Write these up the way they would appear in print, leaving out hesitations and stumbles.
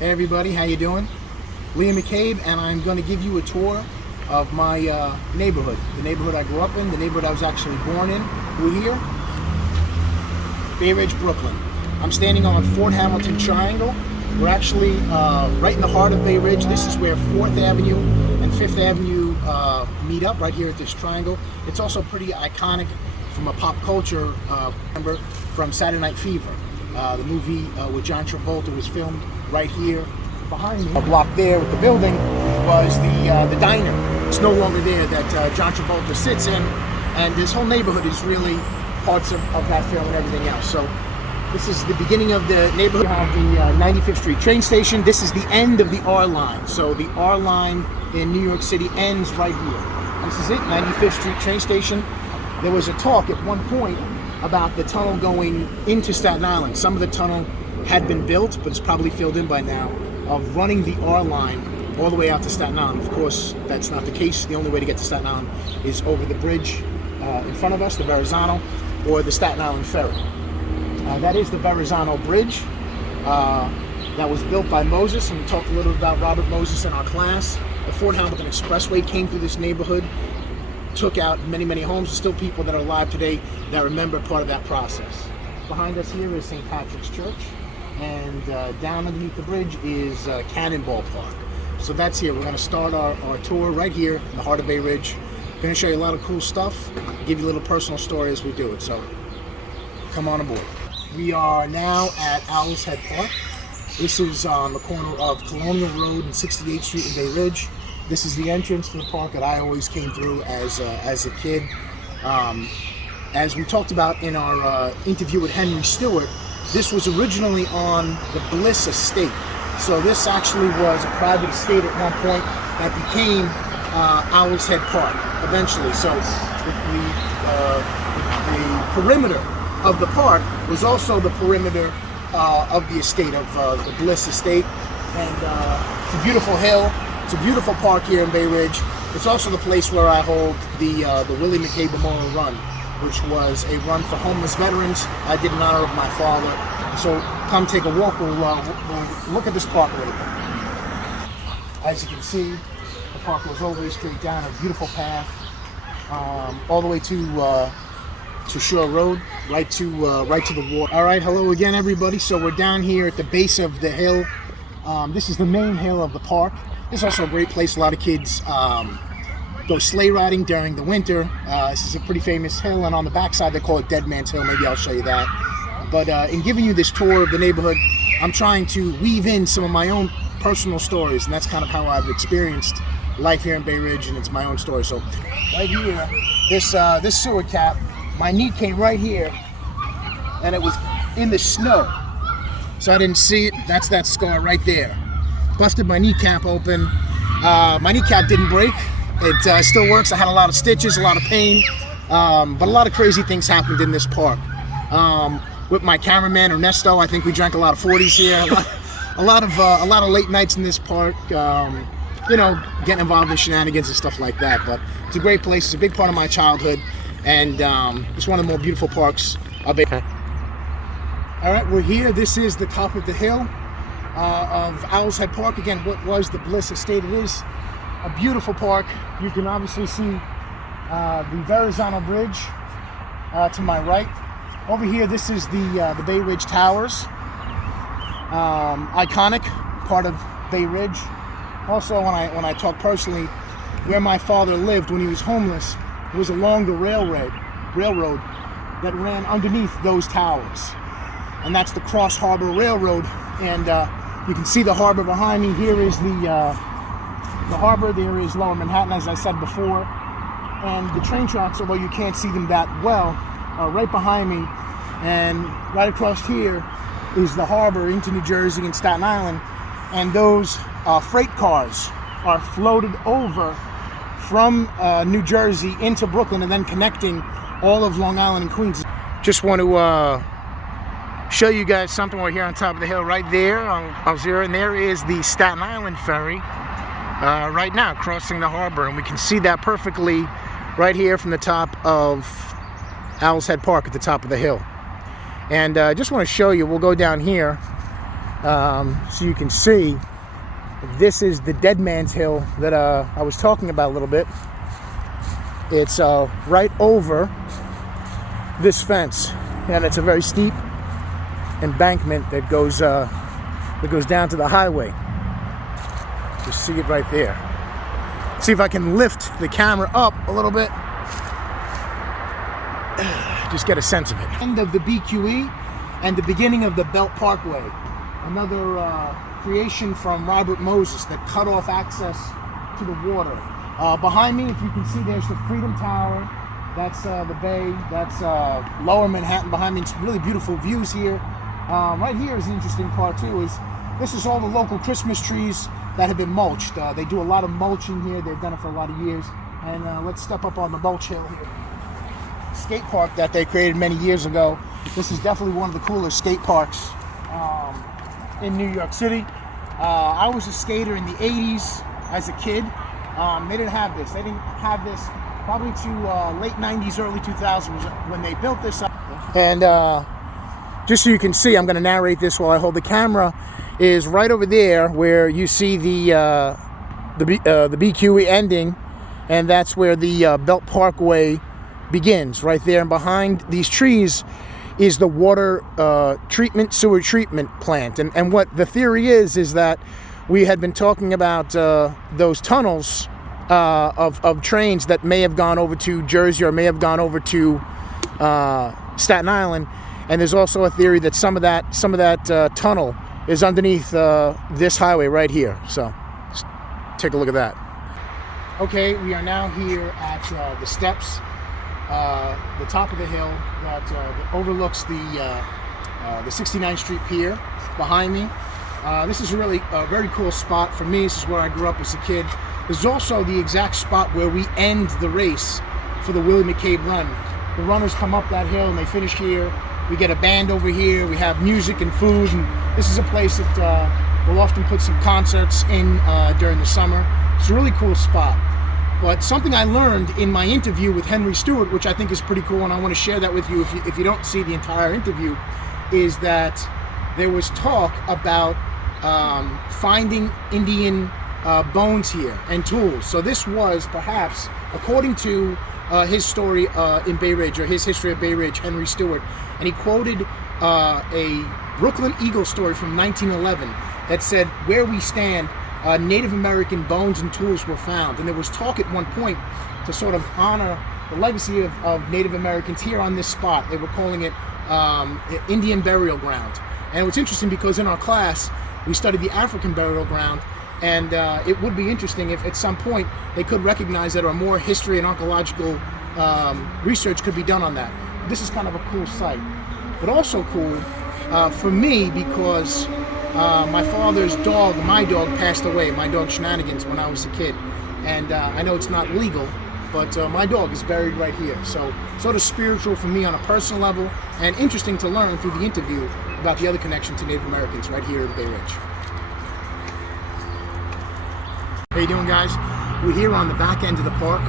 Hey everybody, how you doing? Liam McCabe, and I'm going to give you a tour of my neighborhood. The neighborhood I grew up in, the neighborhood I was actually born in. We're here, Bay Ridge, Brooklyn. I'm standing on Fort Hamilton Triangle. We're actually right in the heart of Bay Ridge. This is where 4th Avenue and 5th Avenue meet up, right here at this triangle. It's also pretty iconic from a pop culture member from Saturday Night Fever. The movie with John Travolta was filmed right here behind me. A block there with the building was the diner. It's no longer there that John Travolta sits in, and this whole neighborhood is really parts of that film and everything else. So this is the beginning of the neighborhood. We have the 95th Street train station. This is the end of the R line. So the R line in New York City ends right here. This is it, 95th Street train station. There was a talk at one point about the tunnel going into Staten Island. Some of the tunnel had been built, but it's probably filled in by now, of running the R line all the way out to Staten Island. Of course, that's not the case. The only way to get to Staten Island is over the bridge in front of us, the Verrazano, or the Staten Island Ferry. That is the Verrazano Bridge that was built by Moses, and we talked a little about Robert Moses in our class. The Fort Hamilton Expressway came through this neighborhood, took out many, many homes. There's still people that are alive today that remember part of that process. Behind us here is St. Patrick's Church, and down underneath the bridge is Cannonball Park. So that's here. We're going to start our tour right here in the heart of Bay Ridge. Going to show you a lot of cool stuff, give you a little personal story as we do it. So come on aboard. We are now at Owl's Head Park. This is on the corner of Colonial Road and 68th Street in Bay Ridge. This is the entrance to the park that I always came through as a kid. As we talked about in our interview with Henry Stewart, this was originally on the Bliss Estate. So this actually was a private estate at one point that became Owl's Head Park eventually. So the perimeter of the park was also the perimeter of the estate of the Bliss Estate. And it's a beautiful hill. It's a beautiful park here in Bay Ridge. It's also the place where I hold the Willie McCabe Memorial Run, which was a run for homeless veterans. I did in honor of my father. So come take a walk. We'll look at this park a little bit. As you can see, the park goes all the way straight down, a beautiful path, all the way to Shore Road, right to the water. All right, hello again, everybody. So we're down here at the base of the hill. This is the main hill of the park. This is also a great place. A lot of kids go sleigh riding during the winter. This is a pretty famous hill, and on the backside they call it Dead Man's Hill. Maybe I'll show you that. But in giving you this tour of the neighborhood, I'm trying to weave in some of my own personal stories, and that's kind of how I've experienced life here in Bay Ridge, and it's my own story. So right here, this sewer cap, my knee came right here, and it was in the snow, so I didn't see it. That's that scar right there. Busted my kneecap open. My kneecap didn't break. It still works. I had a lot of stitches, a lot of pain, but a lot of crazy things happened in this park. With my cameraman Ernesto, I think we drank a lot of 40s here. A lot of late nights in this park. You know, getting involved in shenanigans and stuff like that. But it's a great place. It's a big part of my childhood, and it's one of the more beautiful parks of it. All right, we're here. This is the top of the hill of Owl's Head Park. Again, what was the Bliss Estate. It is a beautiful park. You can obviously see the Verrazano Bridge to my right. Over here, this is the Bay Ridge Towers. Iconic part of Bay Ridge. Also, when I talk personally, where my father lived when he was homeless, it was along the railroad that ran underneath those towers. And that's the Cross Harbor Railroad. And you can see the harbor behind me. Here is the harbor. There is Lower Manhattan, as I said before. And the train tracks, although you can't see them that well, are right behind me. And right across here is the harbor into New Jersey and Staten Island. And those freight cars are floated over from New Jersey into Brooklyn and then connecting all of Long Island and Queens. Just want to show you guys something. We're here on top of the hill right there on Zero, and there is the Staten Island Ferry right now crossing the harbor, and we can see that perfectly right here from the top of Owl's Head Park at the top of the hill. And I just want to show you, we'll go down here. So you can see this is the Dead Man's Hill that I was talking about a little bit. It's right over this fence, and it's a very steep embankment that goes down to the highway. You see it right there. See if I can lift the camera up a little bit. Just get a sense of it. End of the BQE and the beginning of the Belt Parkway. Another creation from Robert Moses that cut off access to the water. Behind me, if you can see, there's the Freedom Tower. That's the bay. That's Lower Manhattan behind me. It's really beautiful views here. Right here is the interesting part too. This is all the local Christmas trees that have been mulched. They do a lot of mulching here. They've done it for a lot of years. And let's step up on the mulch hill here. Skate park that they created many years ago. This is definitely one of the cooler skate parks in New York City. I was a skater in the 80s as a kid. They didn't have this. They didn't have this probably to late 90s, early 2000s when they built this up. And just so you can see, I'm going to narrate this while I hold the camera, is right over there where you see the BQE ending, and that's where the Belt Parkway begins, right there. And behind these trees is the water sewer treatment plant. And what the theory is that we had been talking about those tunnels of trains that may have gone over to Jersey or may have gone over to Staten Island. And there's also a theory that some of that tunnel is underneath this highway right here. So just take a look at that. Okay, we are now here at the steps, the top of the hill that overlooks the 69th Street Pier behind me. This is really a very cool spot for me. This is where I grew up as a kid. This is also the exact spot where we end the race for the Willie McCabe run. The runners come up that hill and they finish here. We get a band over here. We have music and food, and this is a place that we'll often put some concerts in during the summer. It's a really cool spot. But something I learned in my interview with Henry Stewart, which I think is pretty cool, and I want to share that with you if you don't see the entire interview, is that there was talk about finding Indian bones here and tools. So this was perhaps, according to his story in Bay Ridge, or his history of Bay Ridge, Henry Stewart, and he quoted a Brooklyn Eagle story from 1911 that said, where we stand, Native American bones and tools were found. And there was talk at one point to sort of honor the legacy of Native Americans here on this spot. They were calling it Indian Burial Ground. And it's interesting because in our class, we studied the African burial ground, and it would be interesting if at some point they could recognize that, or more history and archaeological research could be done on that. This is kind of a cool site, but also cool for me because my father's dog, my dog, passed away, my dog Shenanigans, when I was a kid. And I know it's not legal, but my dog is buried right here. So sort of spiritual for me on a personal level, and interesting to learn through the interview about the other connection to Native Americans right here in Bay Ridge. How you doing, guys? We're here on the back end of the park.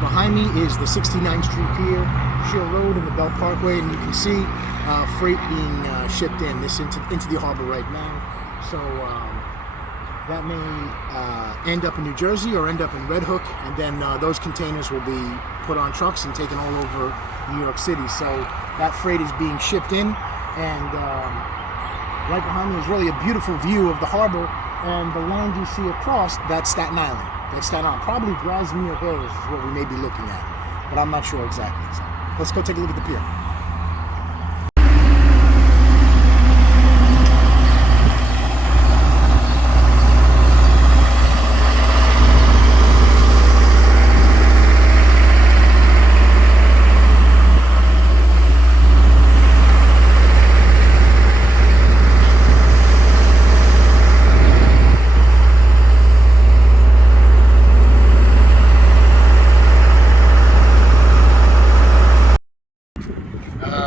Behind me is the 69th Street Pier, Shield Road, and the Belt Parkway, and you can see freight being shipped in into the harbor right now. So that may end up in New Jersey or end up in Red Hook, and then those containers will be put on trucks and taken all over New York City. So that freight is being shipped in, and right behind me is really a beautiful view of the harbor and the land you see across. That's Staten Island. That's Staten Island. Probably Grasmere Hills is what we may be looking at, but I'm not sure exactly. So let's go take a look at the pier.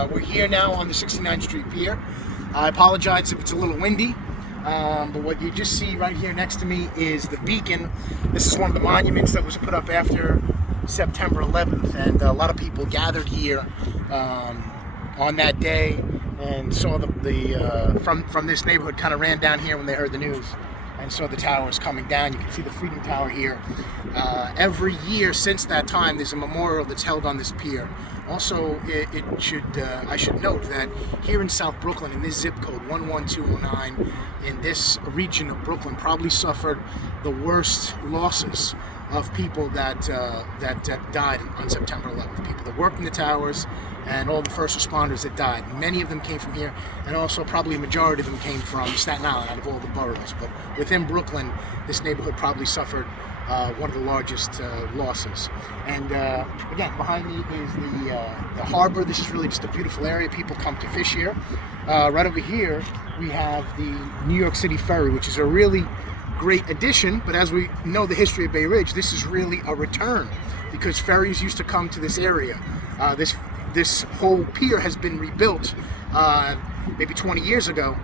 We're here now on the 69th Street Pier. I apologize if it's a little windy, but what you just see right here next to me is the beacon. This is one of the monuments that was put up after September 11th, and a lot of people gathered here on that day and saw from this neighborhood, kind of ran down here when they heard the news and saw the towers coming down. You can see the Freedom Tower here. Every year since that time, there's a memorial that's held on this pier. Also, I should note that here in South Brooklyn, in this zip code 11209, in this region of Brooklyn, probably suffered the worst losses of people that died on September 11th. People that worked in the towers and all the first responders that died. Many of them came from here, and also probably a majority of them came from Staten Island, out of all the boroughs. But within Brooklyn, this neighborhood probably suffered one of the largest losses. And again, behind me is the harbor. This is really just a beautiful area. People come to fish here. Right over here, we have the New York City Ferry, which is a really great addition. But as we know the history of Bay Ridge, this is really a return, because ferries used to come to this area. This whole pier has been rebuilt maybe 20 years ago.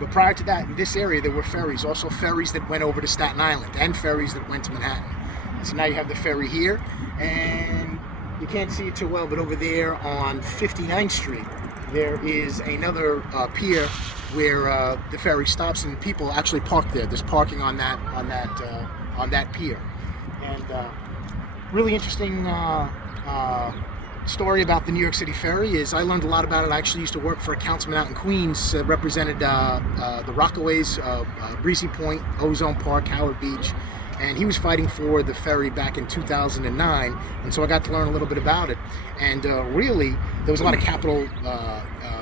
But prior to that, in this area, there were ferries, also ferries that went over to Staten Island and ferries that went to Manhattan. And so now you have the ferry here, and you can't see it too well, but over there on 59th Street, there is another pier where the ferry stops, and people actually park there. There's parking on that pier. And really interesting story about the New York City Ferry is I learned a lot about it. I actually used to work for a councilman out in Queens, represented the Rockaways, Breezy Point, Ozone Park, Howard Beach, and he was fighting for the ferry back in 2009, and so I got to learn a little bit about it. And really, there was a lot of capital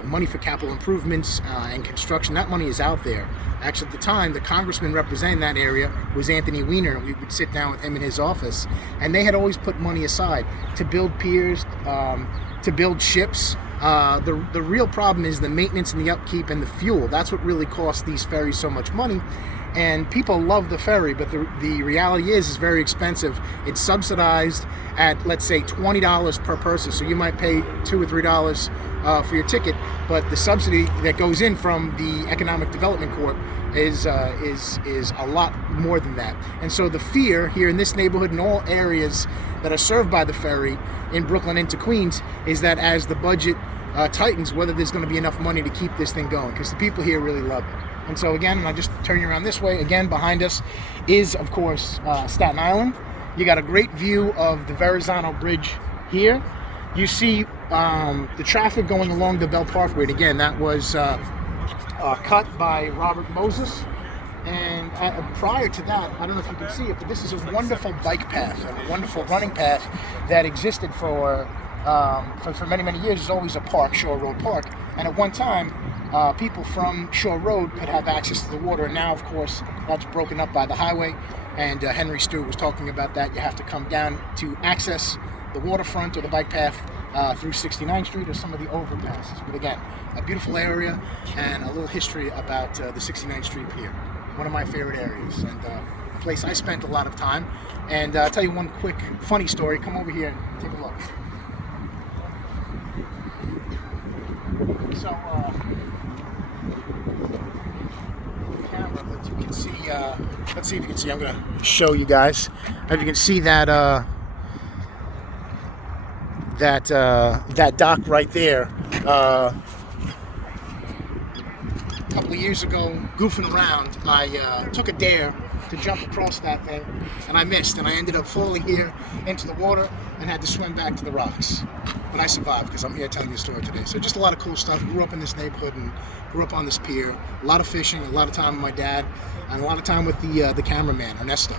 money for capital improvements and construction. That money is out there. Actually, at the time, the congressman representing that area was Anthony Weiner. We would sit down with him in his office, and they had always put money aside to build piers, to build ships. The real problem is the maintenance and the upkeep and the fuel. That's what really costs these ferries so much money. And people love the ferry, but the reality is it's very expensive. It's subsidized at, let's say, $20 per person. So you might pay $2 or $3 for your ticket, but the subsidy that goes in from the Economic Development Corp is a lot more than that. And so the fear here in this neighborhood and all areas that are served by the ferry in Brooklyn into Queens is that as the budget tightens, whether there's going to be enough money to keep this thing going, because the people here really love it. And so again, and I'll just turn you around this way, again behind us is, of course, Staten Island. You got a great view of the Verrazano Bridge here. You see the traffic going along the Bell Parkway. And again, that was cut by Robert Moses. And prior to that, I don't know if you can see it, but this is a wonderful bike path and a wonderful running path that existed for many, many years. There's always a park, Shore Road Park. And at one time, people from Shore Road could have access to the water. And now, of course, that's broken up by the highway. And Henry Stewart was talking about that. You have to come down to access the waterfront or the bike path through 69th Street or some of the overpasses. But again, a beautiful area and a little history about the 69th Street Pier. One of my favorite areas, and a place I spent a lot of time. And I'll tell you one quick funny story. Come over here and take a look. So, camera, but you can see, let's see if you can see, I'm going to show you guys. If you can see that, that dock right there. A couple of years ago, goofing around, I took a dare to jump across that thing, and I missed, and I ended up falling here into the water and had to swim back to the rocks. But I survived because I'm here telling you a story today. So just a lot of cool stuff. Grew up in this neighborhood and grew up on this pier. A lot of fishing, a lot of time with my dad, and a lot of time with the cameraman, Ernesto.